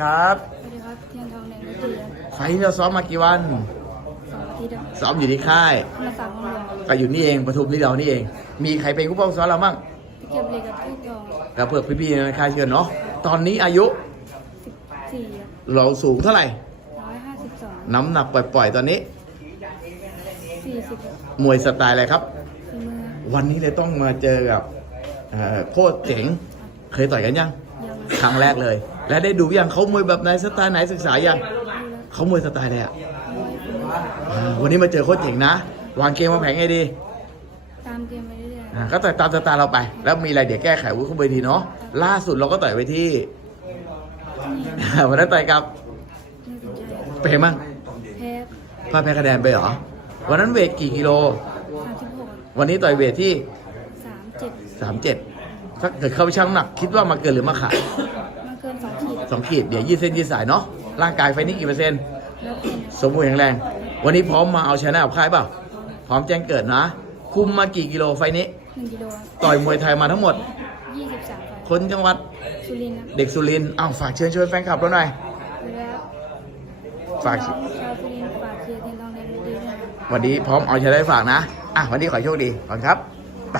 ครับสวัสดีครับเทียนทองแดงวิจีครับไฟท์เราซ้อมมากี่วันสองอาทิตย์ครับซ้อมอยู่ที่ค่ายธรรมศาสตร์ของหลวงก็อยู่นี่เองปทุมนี่เรานี่เอง มีใครเป็นผู้ป้องซ้อมเราบ้างพี่เก็บเหล็กกับพี่ทองกับเพื่อพี่ๆในค่ายเชิญเนาะตอนนี้อายุสิบสี่ครับเราสูงเท่าไหร่ร้อยห้าสิบสองน้ำหนักปล่อยๆตอนนี้สี่สิบมวยสไตล์อะไรครับฝีมือวันนี้เลยต้องมาเจอกับเอ่อโคตรเจ๋งเคยต่อยกันยังยังครั้งแรกเลย และได้ดูยังเขามวยแบบไหนสไตล์ไหนศึกษายังดูแลเขามวยสไตล์อะไรอะร้อยฝีมืออ่าวันนี้มาเจอโคตรเจ๋งนะ วางเกมวางแผนไงดี ตามเกมไปเรื่อยอ่าก็ต่อยตามสไตล์เราไป แล้วมีอะไรเดี๋ยวแก้ไขวุ้นเข้าไปทีเนาะล่าสุดเราก็ต่อยไปที่วันนั้นต่อยกับๆไม่สนใจเปรมั่งแพ้พลาดแพ้คะแนนไปเหรอ วันนั้นเวทกี่กิโลสามสิบหกวันนี้ต่อยเวทที่สามเจ็ด37ถ้าเกิดเข้าไปชั่งน้ำหนัก คิดว่ามาเกินหรือมาขาดมันเกิน สองขีดสองขีดเดี๋ยวยืดเส้นยืดสายเนาะร่างกายไฟนี้กี่เปอร์เซ็นต์แล้วเป็นสมบูรณ์แข็งแรง วันนี้พร้อมมาเอาชนะกับค่ายเปล่าพร้อมแจ้งเกิดนะ คุมมากี่กิโลไฟนี้ หนึ่งกิโลต่อยมวยไทยมาทั้งหมด ยี่สิบสามไฟคนจังหวัดสุรินทร์ครับเด็กสุรินทร์อ้าวฝากเชิญชวนแฟนคลับเราหน่อย แล้วฝาก ชาวสุรินทร์ฝากเชียร์เทียนทองแดงวิจีด้วยนะครับวันนี้พร้อมเอาชนะได้ฝากนะ อะวันนี้ขอโชคดีขอบคุณครับ